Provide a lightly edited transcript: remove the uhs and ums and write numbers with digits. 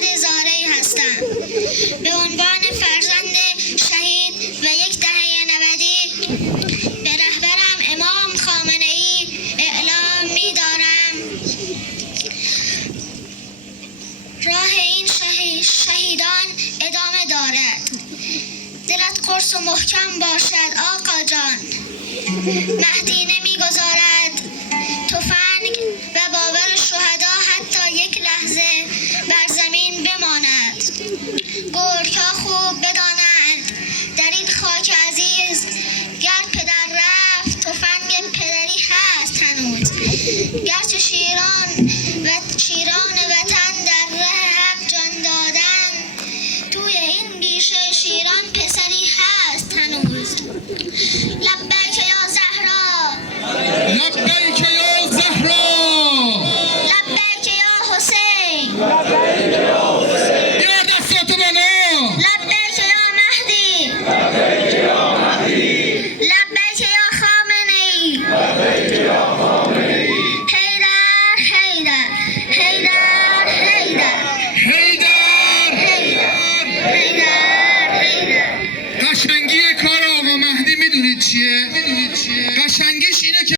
محمد زارعی هستم. به عنوان فرزند شهید و یک دهه 90 به رهبرم امام خامنه‌ای اعلام می‌دارم راه این شهیدان ادامه دارد. دلت قرص و محکم باشد آقا جان. مهدی نمیگذارد تفنگ و باور شهدا حتی یک لحظه بر زمین بماند. گرگ‌ها خوب بدانند در این خاک عزیز گر پدر رفت تفنگ پدری هست هنوز. گرچه شیران وطن در ره حق جان دادن، توی این بیشه شیران پسری هست هنوز. لبیک یا زهرا، لبیک یا زهرا، لبیک یا حسین، بیا دستاتو بالا. لبیک یا مهدی، لبیک یا خامنه‌ای، حیدر حیدر حیدر حیدر حیدر حیدر. قشنگی کار آقا مهدی میدونید چیه؟ قشنگیش اینه که